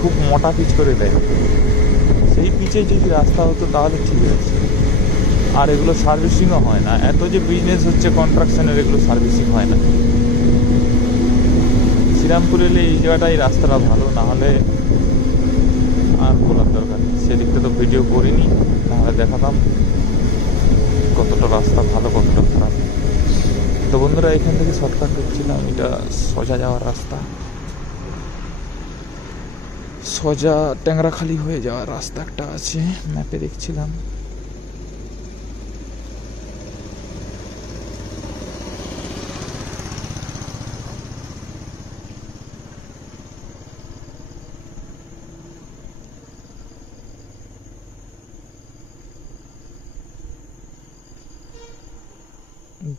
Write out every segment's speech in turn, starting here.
খুব মোটা পিচ করে দেয়। সেই পিচে যদি রাস্তা হতো তাহলে ঠিক আছে। আর এগুলো সার্ভিসিংও হয় না, এত যে বিজনেস হচ্ছে কনস্ট্রাকশনের, এগুলো সার্ভিসিং হয় না। শ্রীরামপুর এলে এই জায়গাটাই রাস্তাটা ভালো, না হলে আর বলার দরকার নেই। সেদিকটা তো ভিডিও করিনি, নাহলে দেখাতাম কতটা রাস্তা ভালো কতটা খারাপ। তো বন্ধুরা, এখান থেকে শর্টকাট ঢুকছিলাম, এটা সোজা যাওয়ার রাস্তা, সোজা ট্যাংরাখালি হয়ে যাওয়ার রাস্তা একটা আছে, ম্যাপে দেখছিলাম।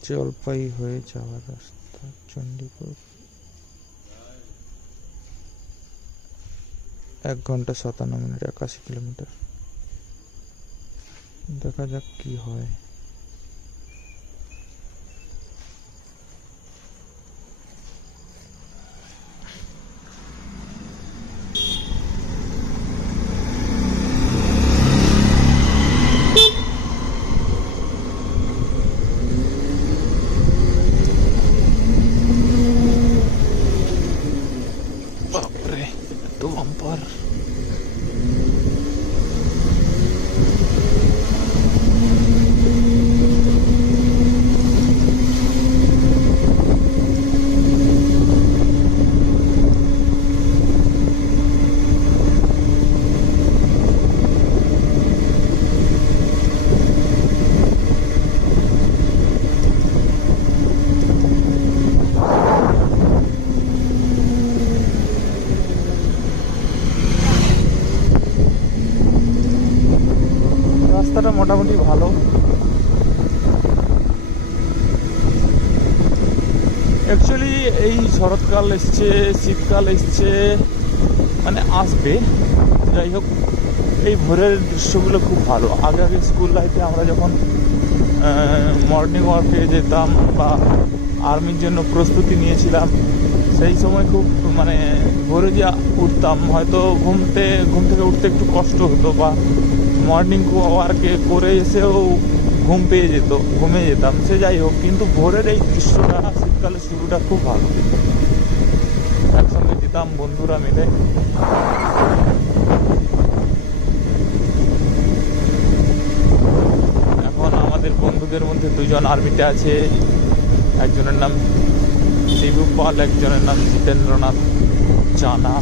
জলপাই হয়ে যাওয়ার রাস্তা, চণ্ডীপুর 1 ঘন্টা 57 মিনিট, 81 কিলোমিটার। দেখা যাক কি হয়। বাপরে, এত বাম্পার! রাস্তাটা মোটামুটি ভালো। অ্যাকচুয়ালি এই শরৎকাল এসছে, শীতকাল এসছে, মানে আসবে, যাই হোক এই ভোরের দৃশ্যগুলো খুব ভালো। আগে আগে স্কুল লাইফে আমরা যখন মর্নিং ওয়াকে যেতাম বা আর্মির জন্য প্রস্তুতি নিয়েছিলাম, সেই সময় খুব মানে ভোরে যে উঠতাম, হয়তো ঘুম থেকে উঠতে একটু কষ্ট হতো, বা মর্নিং ওয়ার্কে করে এসেও ঘুমিয়ে যেতাম, সে যাই হোক, কিন্তু ভোরের এই দৃশ্যটা, শীতকালের শুরুটা খুব ভালো। একসঙ্গে যেতাম বন্ধুরা মিলে। এখন আমাদের বন্ধুদের মধ্যে 2 জন আর্মিতে আছে, একজনের নাম শিবু পাল, একজনের নাম জিতেন্দ্রনাথ জানা।